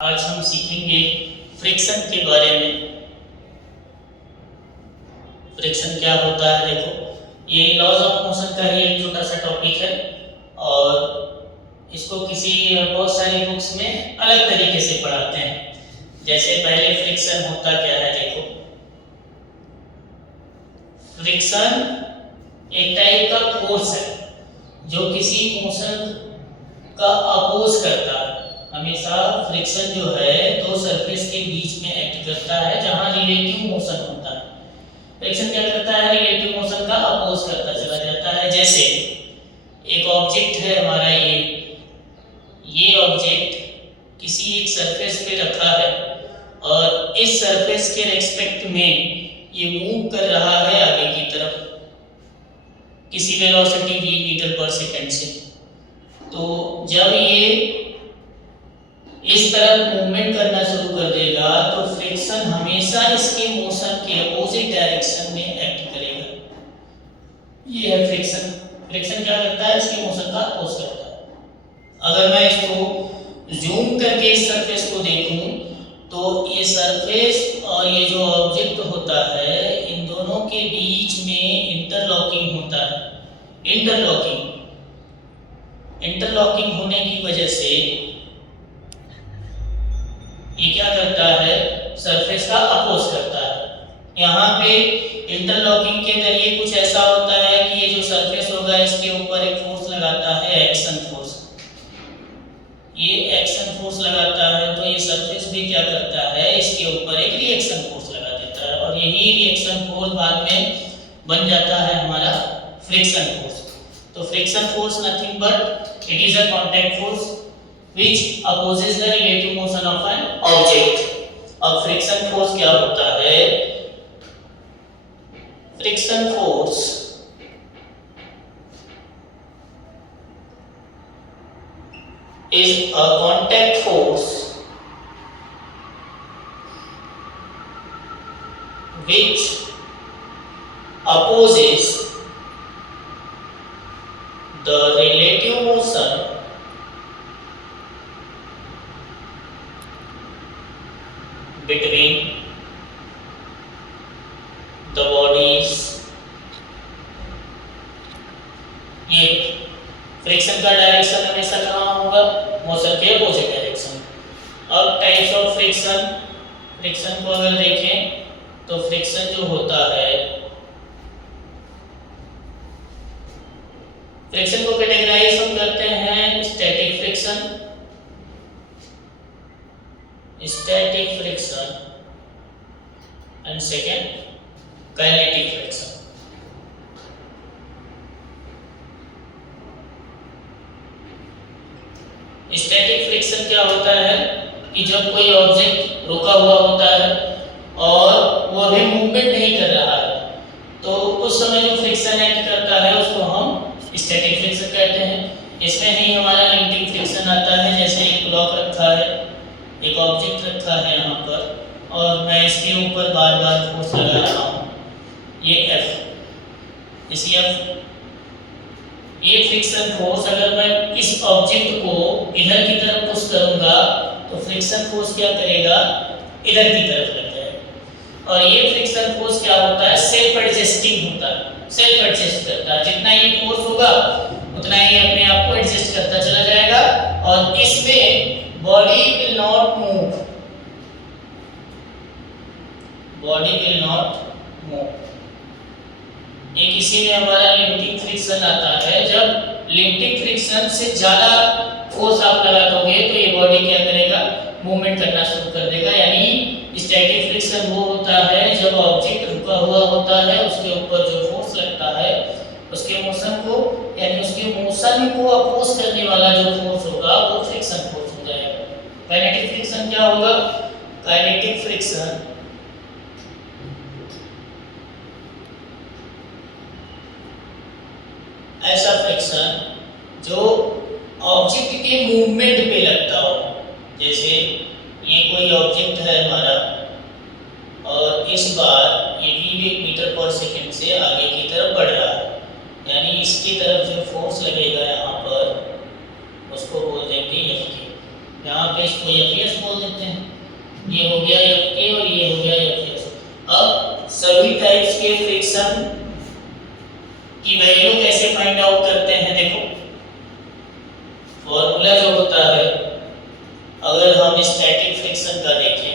आज हम सीखेंगे फ्रिक्शन के बारे में। फ्रिक्शन क्या होता है, देखो ये लॉज ऑफ मोशन का ही एक छोटा सा टॉपिक है और इसको बहुत सारी बुक्स में अलग तरीके से पढ़ाते हैं। जैसे पहले फ्रिक्शन होता क्या है, देखो फ्रिक्शन एक टाइप का फोर्स है जो किसी मोशन का अपोज करता है। हमेशा फ्रिक्शन जो है दो सरफेस के बीच में एक्ट करता है जहां रिलेटिव मोशन होता है। फ्रिक्शन क्या करता है, रिलेटिव मोशन का अपोज करता चला जाता है। जैसे एक ऑब्जेक्ट है हमारा, ये ऑब्जेक्ट किसी एक सरफेस पे रखा है और इस सरफेस के रेस्पेक्ट में ये मूव कर रहा है आगे की तरफ किसी वेलोसिटी v मीटर पर सेकंड से। तो जब ये इस तरफ मूवमेंट करना शुरू कर देगा तो फ्रिक्शन हमेशा इसके मोशन के अपोजिट डायरेक्शन में एक्ट करेगा। ये है फ्रिक्शन। फ्रिक्शन क्या करता है, इसके मोशन का अपोज करता है। अगर मैं इसको जूम करके इस सरफेस को देखूं तो ये सरफेस और ये जो ऑब्जेक्ट होता है इन दोनों के बीच में इंटरलॉकिंग होता है। इंटरलॉकिंग होने की वजह से ये क्या करता है, सरफेस का अपोज करता है। यहाँ पे इंटरलॉकिंग के जरिए कुछ ऐसा होता है कि ये जो सरफेस होगा इसके ऊपर एक फोर्स लगाता है, एक्शन फोर्स। ये एक्शन फोर्स लगाता है तो ये सरफेस भी क्या करता है, इसके ऊपर एक रिएक्शन फोर्स लगा देता है और यही रिएक्शन फोर्स बाद में बन जाता है हमारा फ्रिक्शन फोर्स। तो friction force nothing but it is a contact force which opposes the relative motion of an object। अब फ्रिक्शन फोर्स क्या होता है, friction force is a contact force which opposes the relative motion between the bodies। ये friction का direction हमेशा कहाँ होगा, motion के अपोजिट डायरेक्शन। अब टाइप्स ऑफ फ्रिक्शन को अगर देखें तो फ्रिक्शन जो होता है, फ्रिक्शन को कैटेगराइज हम करते हैं static friction and second kinetic friction. Static friction क्या होता है कि जब कोई ऑब्जेक्ट रुका हुआ होता है और वो अभी मूवमेंट नहीं कर रहा है तो उस समय जो फ्रिक्शन एक्ट करता है उसको हम स्टैटिक फ्रिक्शन कहते हैं। इसमें ही हमारा लिमिटिंग फ्रिक्शन आता है। जैसे एक ब्लॉक रखा है, एक ऑब्जेक्ट रखा है यहाँ पर और मैं इसके ऊपर बार बार फोर्स लगा रहा हूँ, ये F, इसी F ये फ्रिक्शन फोर्स अगर मैं इस ऑब्जेक्ट को इधर की तरफ पुश करूंगा तो फ्रिक्शन फोर्स क्या करेगा, इधर की तरफ लग जाएगा। और ये फ्रिक्शन फोर्स क्या होता है, सेल्फ एडजस्टिंग होता है, सेल्फ एडजस्ट करता है। जितना ये फोर्स होगा उतना ही अपने आप को एडजस्ट करता चला जाएगा और इसमें body will not move, body will not move. एक इसी में हमारा लिमिटिंग फ्रिक्शन आता है। जब लिमिटिंग फ्रिक्शन से ज्यादा फोर्स आप लगा दोगे तो ये बॉडी क्या करेगा, मूवमेंट करना शुरू कर देगा। यानी स्टैटिक फ्रिक्शन वो होता है जब ऑब्जेक्ट रुका हुआ होता है उसके ऊपर जो फोर्स लगता है उसके मोशन को, यानी उसके मोशन को अपोज करने वाला जो फोर्स होगा वो फ्रिक्शन फोर्स हो जाएगा। काइनेटिक फ्रिक्शन क्या होगा, काइनेटिक फ्रिक्शन ऐसा फ्रिक्शन जो ऑब्जेक्ट के मूवमेंट पे लगता हो। जैसे ये कोई ऑब्जेक्ट है हमारा और इस बार ये v मीटर पर सेकंड से आगे की तरफ बढ़ रहा है, यानी इसकी तरफ जो फोर्स लगेगा यहाँ पर उसको बोल देंगे F। यहाँ पे इसको एफ बोल देते हैं। ये हो गया एफ के और ये हो गया एफ एस। अब सभी टाइप्स के फ्रिक्शन की वैल्यू कैसे फाइंड आउट करते हैं, देखो फॉर्मूला जो होता है, अगर हम स्टैटिक फ्रिक्शन का देखें,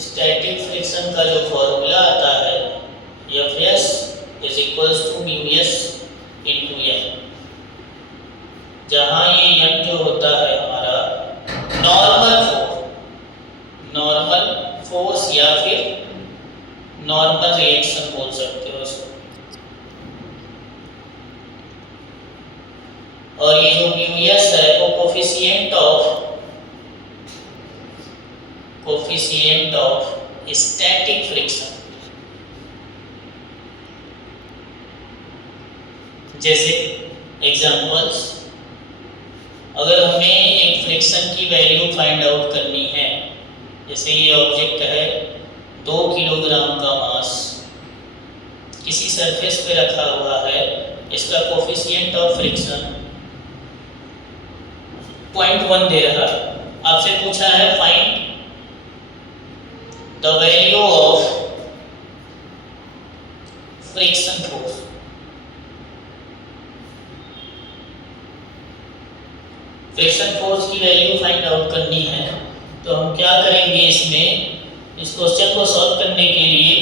स्टैटिक फ्रिक्शन का जो फॉर्मूला आता है F S is equals to mu S into N, जहां ये एन जो होता है हमारा नॉर्मल फोर्स या फिर नॉर्मल रिएक्शन बोल सकते हो इसको, और ये जो म्यू एस है वो कोफिशिएंट ऑफ स्टैटिक फ्रिक्शन। जैसे एग्जांपल्स, अगर हमें एक फ्रिक्शन की वैल्यू फाइंड आउट करनी है, जैसे ये ऑब्जेक्ट है 2 किलोग्राम का मास किसी सरफेस पे रखा हुआ है, इसका कोफिशिएंट ऑफ फ्रिक्शन 0.1 दे रहा है। आपसे पूछा है find the value of friction force. Friction force की वैल्यू फाइंड आउट करनी है, तो हम क्या करेंगे, इसमें इस क्वेश्चन को सॉल्व करने के लिए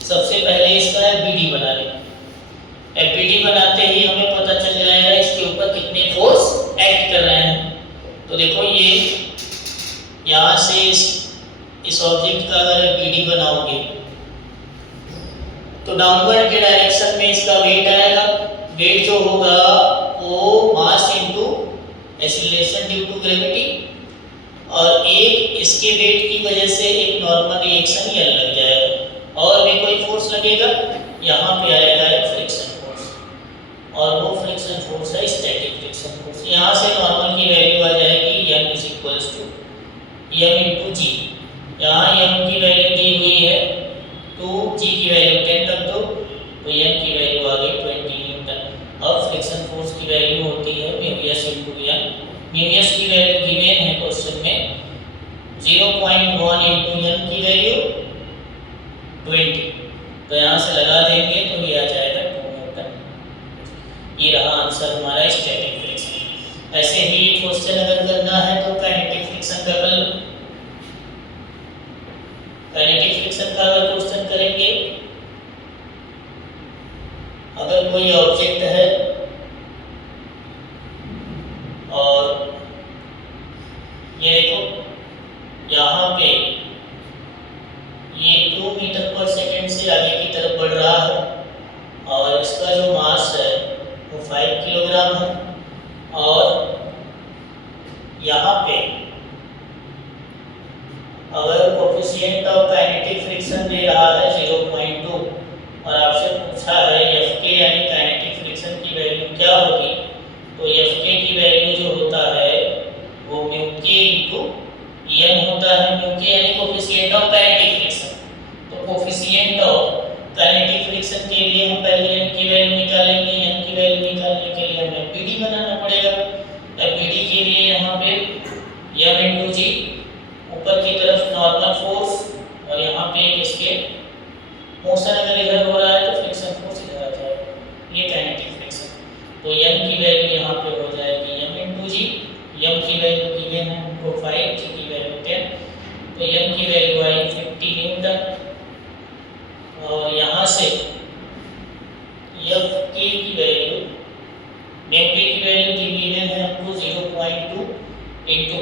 सबसे पहले इसका एफबीडी बना लेंगे। एफबीडी बनाते ही हमें पता चल जाएगा इसके ऊपर कितने फोर्स एक्ट कर रहे हैं। तो देखो ये यहाँ से इस ऑब्जेक्ट का अगर एफबीडी बनाओगे तो डाउनवर्ड के डायरेक्शन में इसका वेट आएगा। वेट जो होगा वो mass into acceleration due to gravity, और एक इसके वेट की वजह से एक नॉर्मल रिएक्शन ये लग जाएगा, और भी कोई फोर्स लगेगा, यहाँ पे आएगा एक फ्रिक्शन फोर्स, और वो फ्रिक्शन फोर्स है स्टैटिक फ्रिक्शन फोर्स। यहाँ से नॉर्मल की वैल्यू आ जाएगी m is equals to m into g. यहाँ m की वैल्यू दी हुई है 2, g की वैल्यू 10 रख दो, तो m की वैल्यू आ गई 20 न्यूटन। अब फ्रिक्शन फोर्स की वैल्यू होती है mu S into n। Mu S की वैल्यू गिवन है क्वेश्चन में 0.1 इंटू n की वैल्यू 20, तो यहाँ से लगा देंगे तो ये आ जाएगा 2 न्यूटन। ये रहा आंसर हमारा स्टैटिक फ्रिक्शन। ऐसे ही क्वेश्चन अगर करना है तो काइनेटिक फ्रिक्शन का कर लो। काइनेटिक फ्रिक्शन का अगर क्वेश्चन करेंगे, अगर कोई ऑब्जेक्ट है और ये देखो यहाँ पे ये 2 मीटर पर सेकेंड से आगे की तरफ बढ़ रहा है, और इसका जो मास है वो 5 किलोग्राम है, और यहाँ पे अगर कोफिशिएंट ऑफ काइनेटिक फ्रिक्शन दे रहा है 0.2, और आपसे पूछा है एफ के यानी काइनेटिक फ्रिक्शन की वैल्यू क्या होगी, तो एफ के की वैल्यू जो होता है वो म्यू के इंटू एन होता है। म्यू के यानी कोफिशिएंट ऑफ काइनेटिक फ्रिक्शन, तो कोफिशिएंट ऑफ काइनेटिक फ्रिक्शन के लिए हम पहले एन की वैल्यू निकालेंगे। एन की वैल्यू निकालने के लिए हमें एफबीडी बनाना पड़ेगा। एफबीडी के लिए यहाँ पे एम इंटू जी, ऊपर की तरफ नॉर्मल फोर्स, और यहाँ पे इसके मोशन अगर इधर हो रहा है तो फ्रिक्शन फोर्स इधर आ जाएगा, ये काइनेटिक फ्रिक्शन। तो m की वैल्यू यहाँ पे हो जाएगी m इंटू जी। m की वैल्यू गिवन है हमको 5, g की वैल्यू 10, तो m की वैल्यू आई 50 न्यूटन, और यहाँ से f k की वैल्यू, m k की वैल्यू गिवन है हमको 0.2 इंटू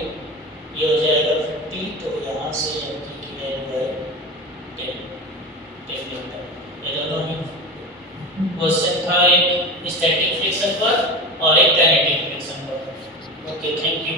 ये हो जाएगा 50, तो यहाँ से m की वैल्यू है 10 न्यूटन। ये दोनों ही क्वेश्चन था, एक स्टैटिक फ्रिक्शन पर और एक काइनेटिक फ्रिक्शन पर। Okay, thank you.